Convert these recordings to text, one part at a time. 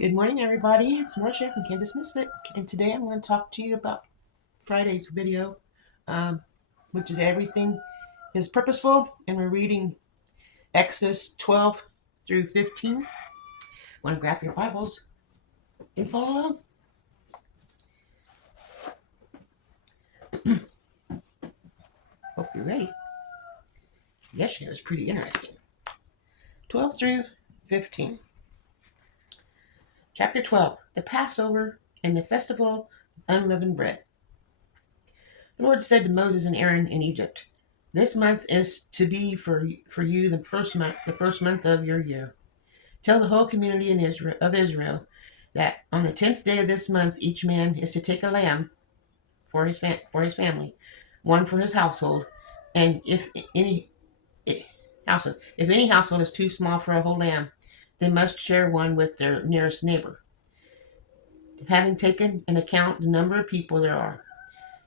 Good morning, everybody. It's Marcia from Kansas Misfit, and today I'm going to talk to you about Friday's video, um, which is everything is purposeful, and we're reading Exodus 12 through 15. Want to grab your Bibles and follow along? Hope you're ready. Yesterday was pretty interesting. 12 through 15. Chapter 12, the Passover and the Festival of Unleavened Bread. The Lord said to Moses and Aaron in Egypt, "This month is to be for you the first month of your year. Tell the whole community of Israel that on the 10th day of this month each man is to take a lamb for his family, one for his household, and if any household is too small for a whole lamb, they must share one with their nearest neighbor. Having taken into account the number of people there are,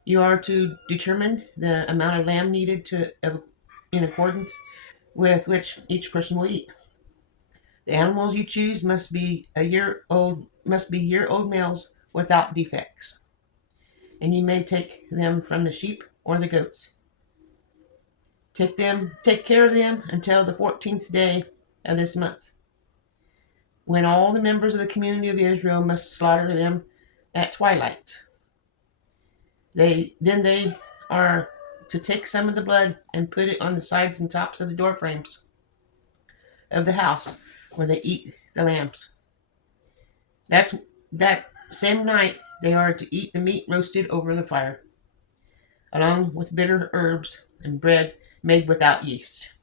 you are to determine the amount of lamb needed in accordance with which each person will eat. The animals you choose must be year-old males without defects, and you may take them from the sheep or the goats. Take care of them until the 14th day of this month, when all the members of the community of Israel must slaughter them at twilight. They are to take some of the blood and put it on the sides and tops of the door frames of the house where they eat the lambs. That same night they are to eat the meat roasted over the fire, along with bitter herbs and bread made without yeast."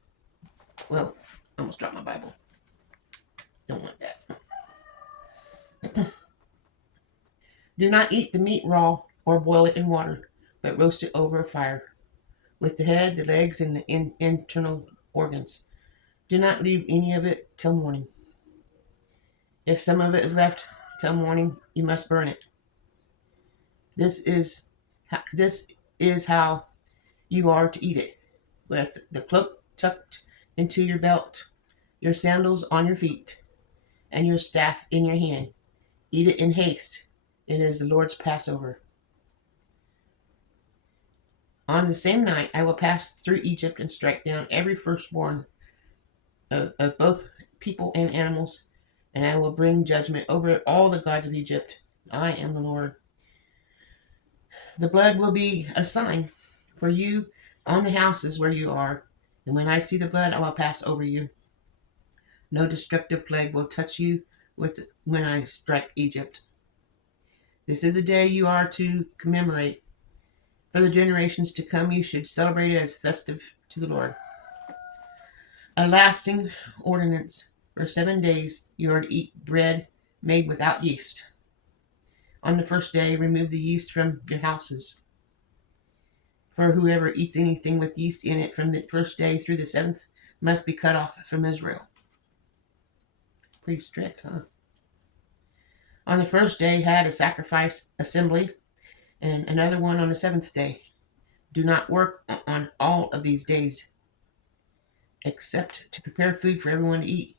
Well, I almost dropped my Bible. Don't want that. "Do not eat the meat raw or boil it in water, but roast it over a fire, with the head, the legs, and the internal organs. Do not leave any of it till morning. If some of it is left till morning, you must burn it. This is how you are to eat it, with the cloak tucked into your belt, your sandals on your feet, and your staff in your hand. Eat it in haste. It is the Lord's Passover. On the same night I will pass through Egypt and strike down every firstborn of both people and animals, and I will bring judgment over all the gods of Egypt. I am the Lord. The blood will be a sign for you on the houses where you are, and when I see the blood, I will pass over you. No destructive plague will touch you when I strike Egypt. This is a day you are to commemorate. For the generations to come, you should celebrate it as festive to the Lord. A lasting ordinance. For 7 days you are to eat bread made without yeast. On the first day, remove the yeast from your houses. For whoever eats anything with yeast in it from the first day through the 7th must be cut off from Israel." Pretty strict, huh? On the first day had a sacrifice assembly, and another one on the 7th day. Do not work on all of these days, except to prepare food for everyone to eat.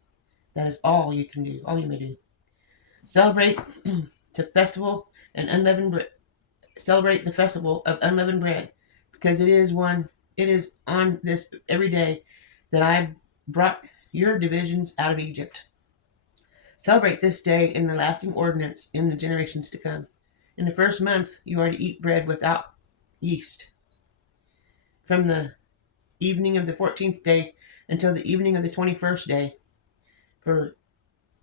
That is all you may do. Celebrate the festival of unleavened bread, because it is on this every day that I brought your divisions out of Egypt. Celebrate this day in the lasting ordinance in the generations to come. In the first month you are to eat bread without yeast. From the evening of the 14th day until the evening of the 21st day, for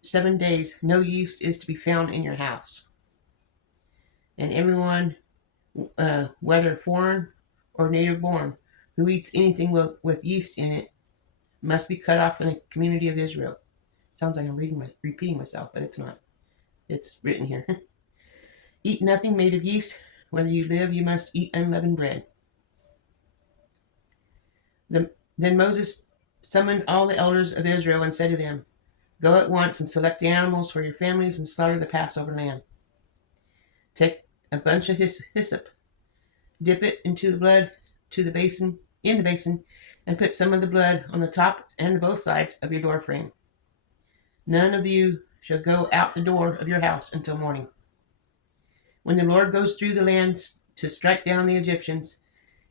7 days, no yeast is to be found in your house. And everyone, whether foreign or native born, who eats anything with yeast in it must be cut off from the community of Israel. Sounds like I'm repeating myself, but it's not. It's written here. Eat nothing made of yeast. Whether you live, you must eat unleavened bread. Then Moses summoned all the elders of Israel and said to them, "Go at once and select the animals for your families and slaughter the Passover lamb. Take a bunch of hyssop, dip it into the blood in the basin, and put some of the blood on the top and both sides of your door frame. None of you shall go out the door of your house until morning. When the Lord goes through the land to strike down the Egyptians,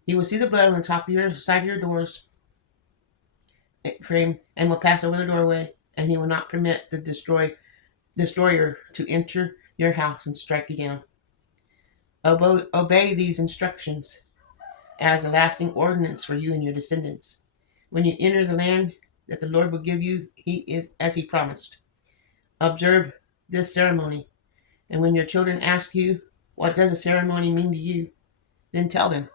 he will see the blood on the top of your side of your doors frame and will pass over the doorway, and he will not permit the destroyer to enter your house and strike you down. Obey these instructions as a lasting ordinance for you and your descendants. When you enter the land that the Lord will give you, as he promised. Observe this ceremony, and when your children ask you, what does a ceremony mean to you? Then tell them.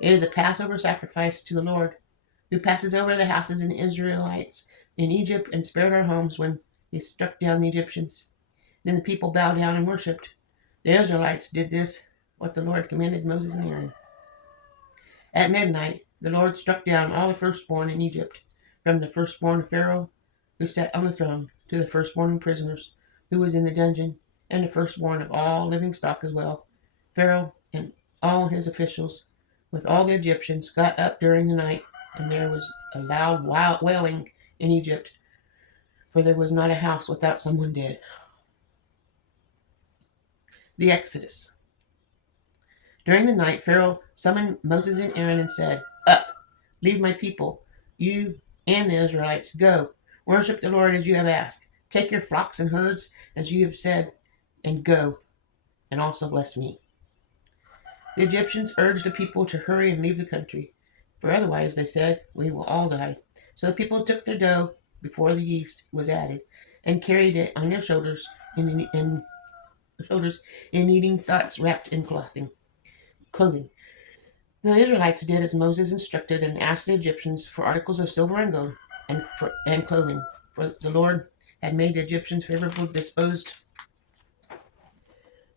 It is a Passover sacrifice to the Lord, who passes over the houses of the Israelites in Egypt and spared our homes when he struck down the Egyptians. Then the people bowed down and worshipped. The Israelites did this, what the Lord commanded Moses and Aaron. At midnight, the Lord struck down all the firstborn in Egypt, from the firstborn of Pharaoh, who sat on the throne, to the firstborn of prisoners, who was in the dungeon, and the firstborn of all living stock as well. Pharaoh and all his officials, with all the Egyptians, got up during the night, and there was a loud wailing in Egypt, for there was not a house without someone dead. The Exodus. During the night, Pharaoh summoned Moses and Aaron and said, "Up, leave my people, you and the Israelites. Go, worship the Lord as you have asked. Take your flocks and herds as you have said, and go, and also bless me." The Egyptians urged the people to hurry and leave the country, for otherwise, they said, we will all die. So the people took their dough before the yeast was added, and carried it on their shoulders in kneading thoughts wrapped in clothing. The Israelites did as Moses instructed and asked the Egyptians for articles of silver and gold and clothing, for the Lord had made the Egyptians favorably disposed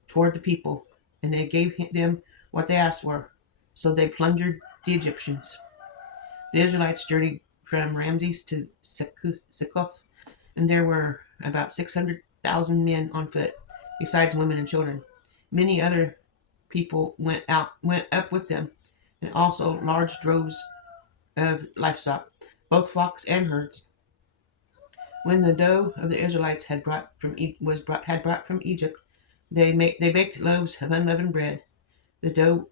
toward the people, and they gave them what they asked for. So they plundered the Egyptians. The Israelites journeyed from Ramses to Succoth, and there were about 600,000 men on foot, besides women and children. Many other people went up with them, and also large droves of livestock, both flocks and herds. When the dough of the Israelites had brought from Egypt, they baked loaves of unleavened bread. The dough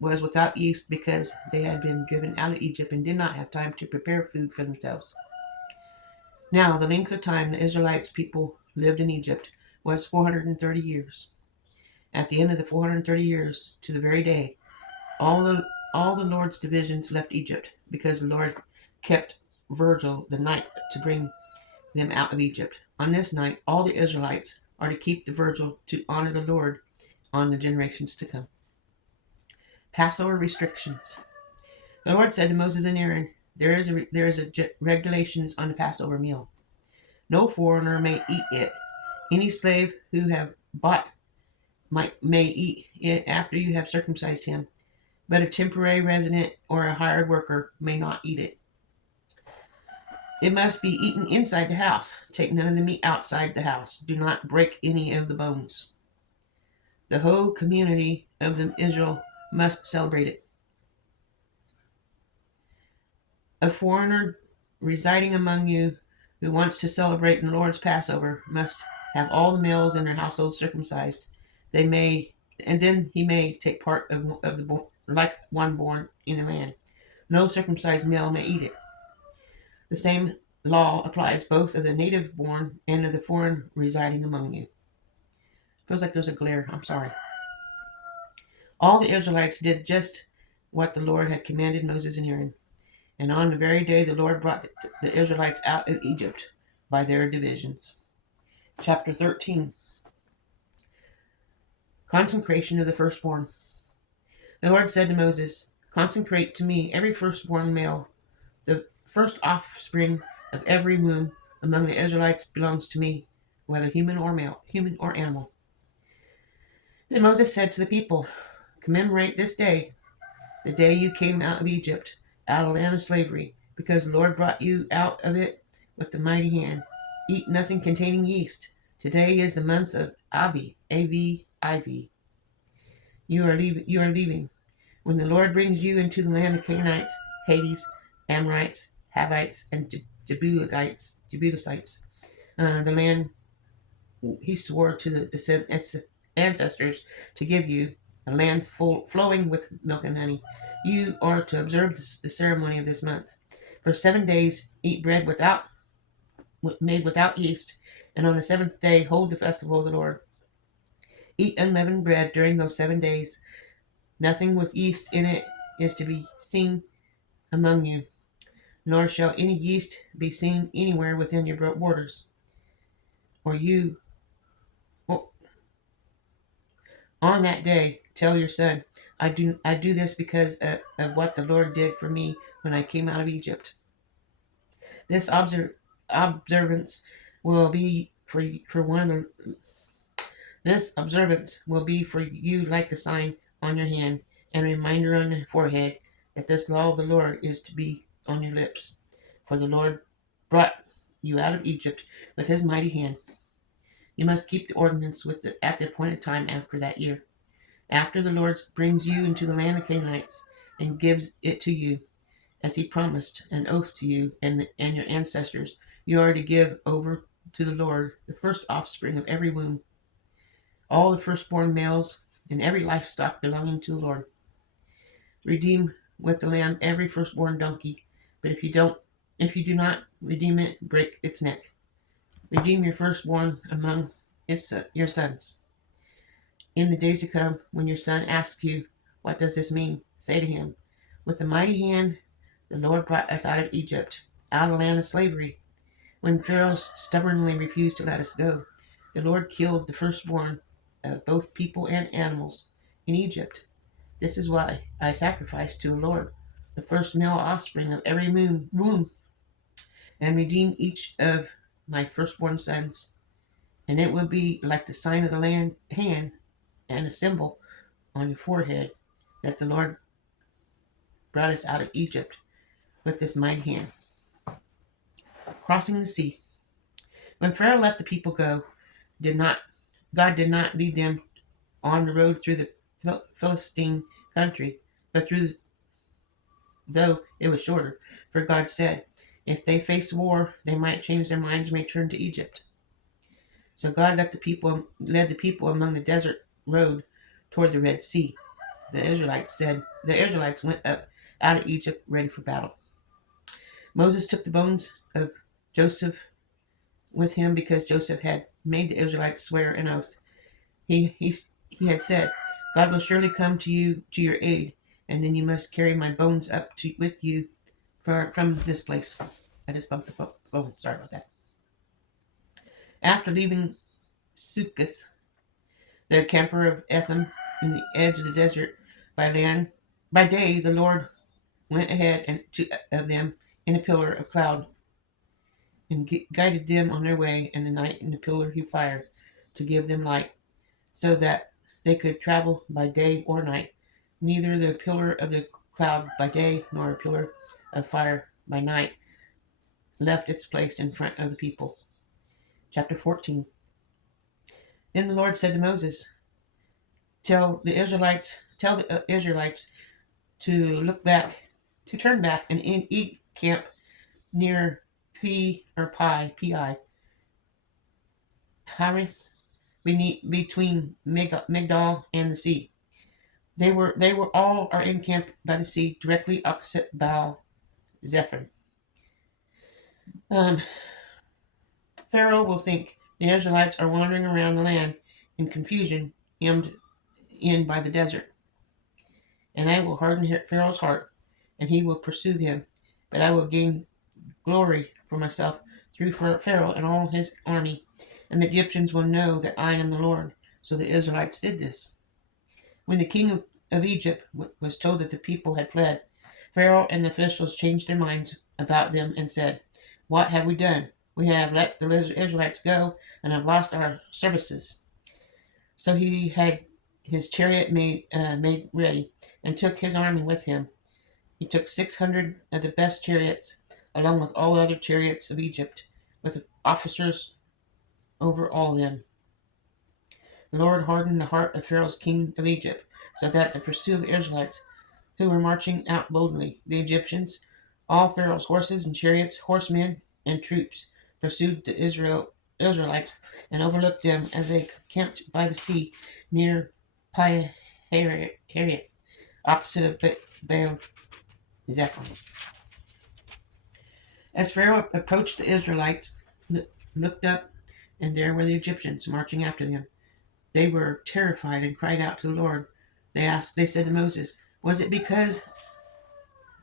was without yeast because they had been driven out of Egypt and did not have time to prepare food for themselves. Now, the length of time the Israelites people lived in Egypt was 430 years. At the end of the 430 years, to the very day, all the Lord's divisions left Egypt, because the Lord kept vigil the night to bring them out of Egypt. On this night, all the Israelites are to keep the vigil to honor the Lord on the generations to come. Passover restrictions. The Lord said to Moses and Aaron, there is regulations on the Passover meal. No foreigner may eat it. Any slave who have bought may eat it after you have circumcised him, but a temporary resident or a hired worker may not eat it. It must be eaten inside the house. Take none of the meat outside the house. Do not break any of the bones. The whole community of Israel must celebrate it. A foreigner residing among you who wants to celebrate the Lord's Passover must have all the males in their household circumcised. Then he may take part of the like one born in the land. No circumcised male may eat it. The same law applies both of the native born and of the foreign residing among you. Feels like there's a glare. I'm sorry. All the Israelites did just what the Lord had commanded Moses and Aaron. And on the very day the Lord brought the Israelites out of Egypt by their divisions. Chapter 13. Consecration of the firstborn. The Lord said to Moses, "Consecrate to me every firstborn male. The first offspring of every womb among the Israelites belongs to me, whether human or animal." Then Moses said to the people, "Commemorate this day, the day you came out of Egypt, out of the land of slavery, because the Lord brought you out of it with a mighty hand. Eat nothing containing yeast. Today is the month of Avi, A-V-I-V. You are leaving. When the Lord brings you into the land of Canaanites, Hades, Amorites, Havites, and Jebusites, the land he swore to its ancestors to give you, a land flowing with milk and honey. You are to observe the ceremony of this month. For 7 days, eat bread made without yeast, and on the seventh day, hold the festival of the Lord. Eat unleavened bread during those 7 days. Nothing with yeast in it is to be seen among you, nor shall any yeast be seen anywhere within your borders. Or you, well, on that day, tell your son, I do this because of what the Lord did for me when I came out of Egypt. This observance will be for one of the this observance will be for you like the sign on your hand and a reminder on your forehead that this law of the Lord is to be on your lips. For the Lord brought you out of Egypt with his mighty hand. You must keep the ordinance at the appointed time after that year. After the Lord brings you into the land of Canaanites and gives it to you, as he promised an oath to you and your ancestors, you are to give over to the Lord the first offspring of every womb, all the firstborn males and every livestock belonging to the Lord. Redeem with the lamb every firstborn donkey, but if you do not redeem it, break its neck. Redeem your firstborn among your sons. In the days to come, when your son asks you, what does this mean? Say to him, with the mighty hand the Lord brought us out of Egypt, out of the land of slavery. When Pharaoh stubbornly refused to let us go, the Lord killed the firstborn of both people and animals in Egypt. This is why I sacrificed to the Lord the first male offspring of every womb, and redeemed each of my firstborn sons. And it will be like the sign of the hand and a symbol on your forehead that the Lord brought us out of Egypt with this mighty hand. Crossing the sea. When Pharaoh let the people go, God did not lead them on the road through the Philistine country, but though it was shorter. For God said, if they face war, they might change their minds and return to Egypt. So God led the people along the desert road toward the Red Sea. The Israelites went up out of Egypt ready for battle. Moses took the bones of Joseph with him because Joseph had made the Israelites swear an oath. He had said, God will surely come to your aid, and then you must carry my bones up with you from this place. I just bumped the phone. Sorry about that. After leaving Succoth, the camper of Etham, in the edge of the desert by day the Lord went ahead of them in a pillar of cloud and guided them on their way, and the night in the pillar he fired to give them light, so that they could travel by day or night. Neither the pillar of the cloud by day nor a pillar of fire by night left its place in front of the people. Chapter 14. Then the Lord said to Moses, tell the Israelites to turn back and eat camp near Pi, Harith, between Migdal and the sea. They all are encamped by the sea directly opposite Baal Zephon. Pharaoh will think the Israelites are wandering around the land in confusion, hemmed in by the desert. And I will harden Pharaoh's heart, and he will pursue them. But I will gain glory for myself through Pharaoh and all his army, and the Egyptians will know that I am the Lord. So the Israelites did this. When the king of Egypt was told that the people had fled, Pharaoh and the officials changed their minds about them and said, what have we done? We have let the Israelites go and have lost our services. So he had his chariot made ready and took his army with him. He took 600 of the best chariots, along with all other chariots of Egypt, with officers over all of them. The Lord hardened the heart of Pharaoh's king of Egypt, so that the pursuit of the Israelites, who were marching out boldly, the Egyptians, all Pharaoh's horses and chariots, horsemen and troops, pursued the Israelites and overlooked them as they camped by the sea near Pi-hahiroth, opposite of Baal Zephon. As Pharaoh approached, the Israelites looked up, and there were the Egyptians marching after them. They were terrified and cried out to the Lord. They said to Moses, "Was it because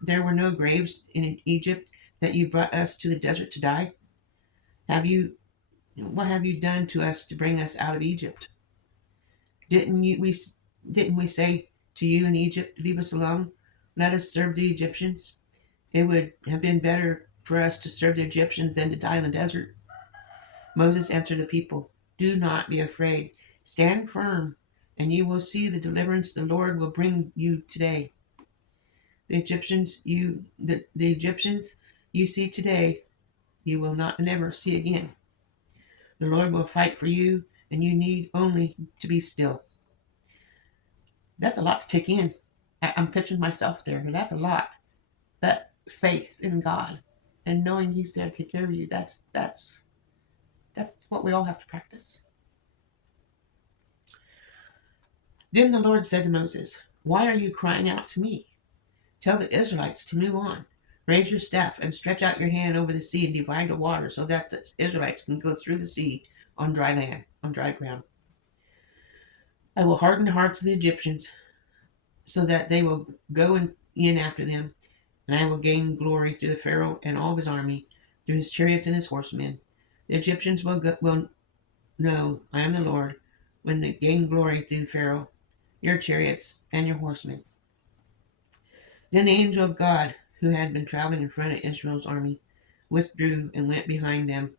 there were no graves in Egypt that you brought us to the desert to die? Have you What have you done to us to bring us out of Egypt? Didn't you we didn't we say to you in Egypt, leave us alone? Let us serve the Egyptians. It would have been better for us to serve the Egyptians than to die in the desert." Moses answered the people, "Do not be afraid. Stand firm, and you will see the deliverance the Lord will bring you today. The Egyptians you see today, you will not never see again. The Lord will fight for you, and you need only to be still." That's a lot to take in. I'm picturing myself there. That's a lot. That faith in God and knowing He's there to take care of you. That's what we all have to practice. Then the Lord said to Moses, "Why are you crying out to me? Tell the Israelites to move on. Raise your staff and stretch out your hand over the sea and divide the water so that the Israelites can go through the sea on dry land, on dry ground. I will harden the hearts of the Egyptians so that they will go in after them, and I will gain glory through the Pharaoh and all of his army, through his chariots and his horsemen. The Egyptians will know I am the Lord when they gain glory through Pharaoh, your chariots, and your horsemen." Then the angel of God, who had been traveling in front of Israel's army, withdrew and went behind them.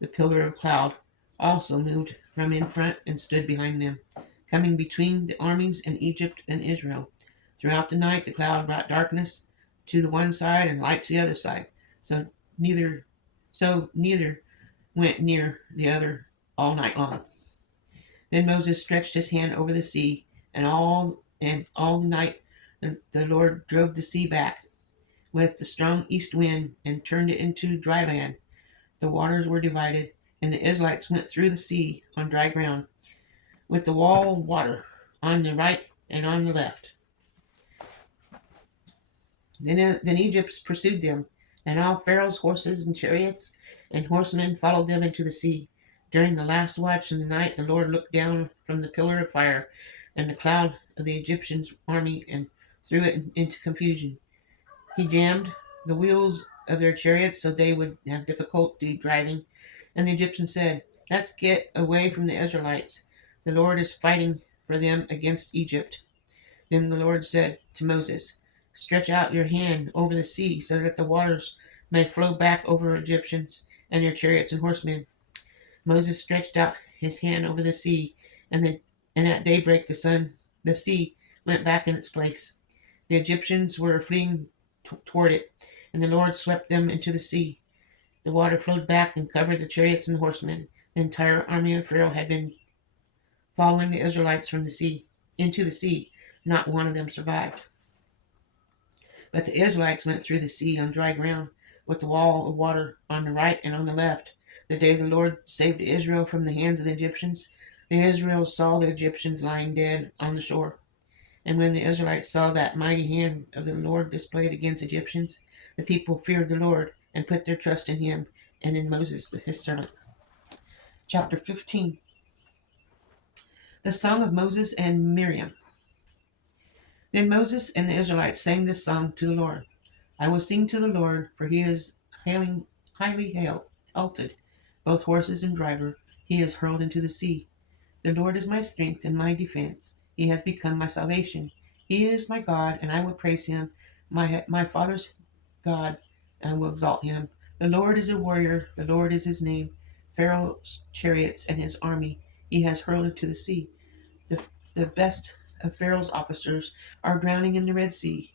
The pillar of cloud also moved from in front and stood behind them, coming between the armies in Egypt and Israel. Throughout the night the cloud brought darkness to the one side and light to the other side, so neither went near the other all night long. Then Moses stretched his hand over the sea, and all the night the Lord drove the sea back with the strong east wind and turned it into dry land. The waters were divided, and the Israelites went through the sea on dry ground, with the wall of water on the right and on the left. Then Egypt pursued them, and all Pharaoh's horses and chariots and horsemen followed them into the sea. During the last watch in the night, the Lord looked down from the pillar of fire and the cloud of the Egyptians' army and threw it into confusion. He jammed the wheels of their chariots so they would have difficulty driving, and the Egyptians said, "Let's get away from the Israelites. The Lord is fighting for them against Egypt." Then the Lord said to Moses, "Stretch out your hand over the sea so that the waters may flow back over Egyptians and your chariots and horsemen." Moses stretched out his hand over the sea, and at daybreak the sea went back in its place. The Egyptians were fleeing toward it, and the Lord swept them into the sea. The water flowed back and covered the chariots and horsemen. The entire army of Pharaoh had been following the Israelites from the sea into the sea. Not one of them survived. But the Israelites went through the sea on dry ground, with the wall of water on the right and on the left. The day the Lord saved Israel from the hands of the Egyptians, the Israelites saw the Egyptians lying dead on the shore. And when the Israelites saw that mighty hand of the Lord displayed against Egyptians, the people feared the Lord and put their trust in him and in Moses, his servant. Chapter 15. The Song of Moses and Miriam. Then Moses and the Israelites sang this song to the Lord. "I will sing to the Lord, for he is highly exalted. Both horses and driver he is hurled into the sea. The Lord is my strength and my defense. He has become my salvation. He is my God, and I will praise him. My father's God, and I will exalt him. The Lord is a warrior. The Lord is his name. Pharaoh's chariots and his army he has hurled into the sea. The best of Pharaoh's officers are drowning in the Red Sea.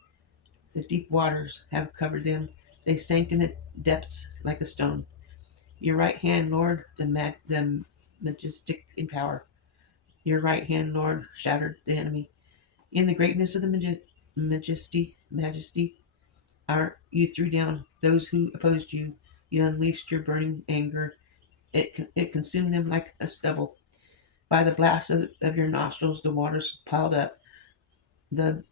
The deep waters have covered them. They sank in the depths like a stone. Your right hand, Lord, the majestic in power. Your right hand, Lord, shattered the enemy. In the greatness of the majesty, you threw down those who opposed you. You unleashed your burning anger it consumed them like a stubble. By the blast of your nostrils, the waters piled up. The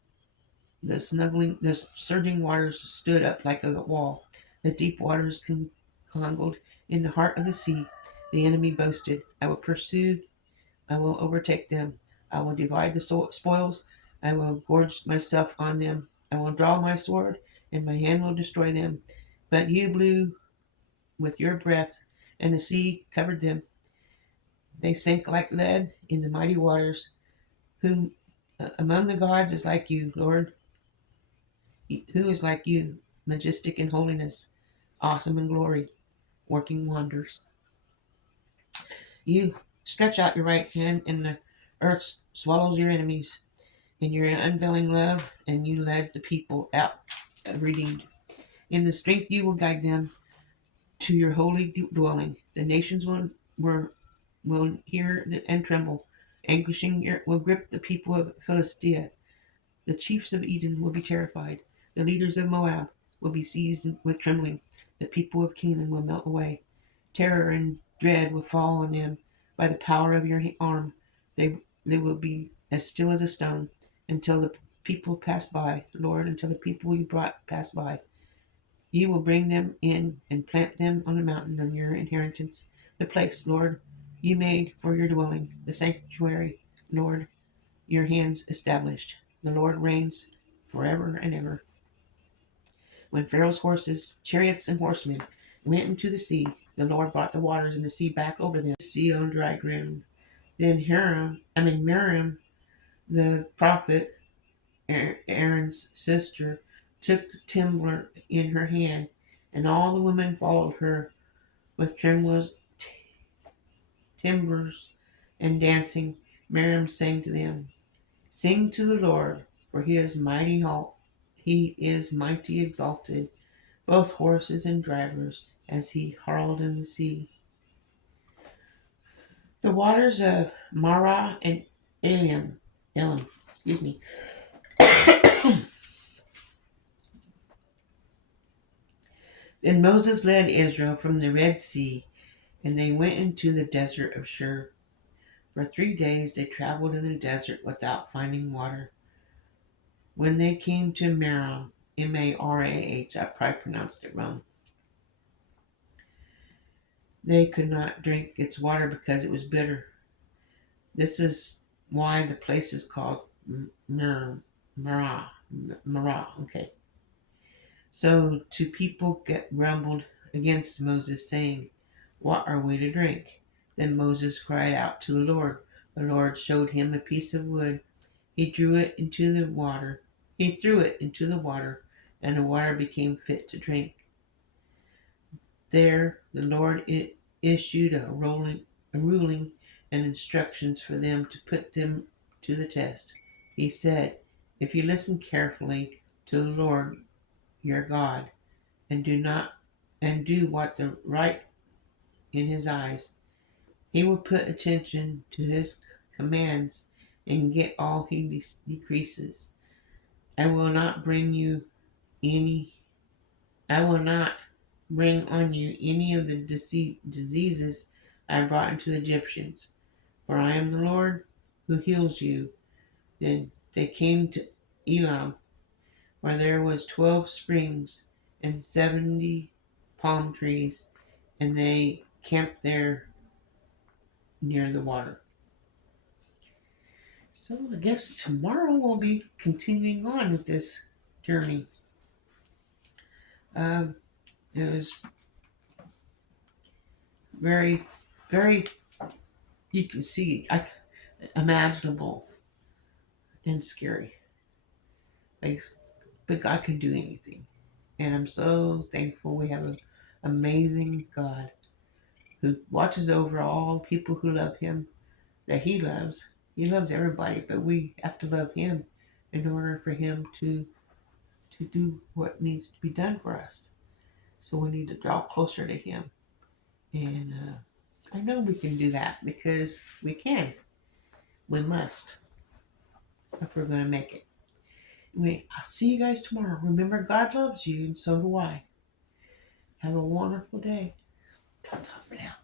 the surging waters stood up like a wall. The deep waters congealed in the heart of the sea. The enemy boasted, "I will pursue. I will overtake them. I will divide the spoils. I will gorge myself on them. I will draw my sword, and my hand will destroy them." But you blew with your breath, and the sea covered them. They sank like lead in the mighty waters. Whom among the gods is like you, Lord? Who is like you, majestic in holiness, awesome in glory, working wonders? You stretch out your right hand, and the earth swallows your enemies. In your unveiling love, and you led the people out redeemed. In the strength you will guide them to your holy dwelling. The nations will hear and tremble. Anguishing will grip the people of Philistia. The chiefs of Edom will be terrified. The leaders of Moab will be seized with trembling. The people of Canaan will melt away. Terror and dread will fall on them by the power of your arm. They will be as still as a stone until the people pass by, Lord, until the people you brought pass by. You will bring them in and plant them on a mountain on your inheritance, the place, Lord, you made for your dwelling, the sanctuary, Lord, your hands established. The Lord reigns forever and ever. When Pharaoh's horses, chariots, and horsemen went into the sea, the Lord brought the waters in the sea back over them, the sea on dry ground. Then Miriam, the prophet, Aaron's sister, took timber in her hand, and all the women followed her with timbers and dancing. Miriam sang to them, "Sing to the Lord, for he is mighty. He is mighty exalted, both horses and drivers, as he hurled in the sea." The waters of Marah and Elam, excuse me. Then Moses led Israel from the Red Sea, and they went into the desert of Shur. For 3 days they traveled in the desert without finding water. When they came to Marah, Marah, I probably pronounced it wrong, they could not drink its water because it was bitter. This is why the place is called Marah. Marah, okay. So two people grumbled against Moses, saying, "What are we to drink?" Then Moses cried out to the Lord. The Lord showed him a piece of wood. He threw it into the water. And the water became fit to drink. There the Lord issued a ruling and instructions for them to put them to the test. He said, "If you listen carefully to the Lord your God and do what is right in his eyes, he will put attention to his commands and get all he decreases. I will not bring any I will not bring on you any of the diseases I brought into the Egyptians, for I am the Lord who heals you." Then they came to Elam, where there was 12 springs and 70 palm trees, and they camped there near the water. So I guess tomorrow we'll be continuing on with this journey. Um, it was very, very, you can see, imaginable and scary. But God can do anything. And I'm so thankful we have an amazing God who watches over all people who love him, that he loves. He loves everybody, but we have to love him in order for him to do what needs to be done for us. So we need to draw closer to him. And I know we can do that because we can. We must if we're going to make it. Anyway, I'll see you guys tomorrow. Remember, God loves you, and so do I. Have a wonderful day. Ta-ta for now.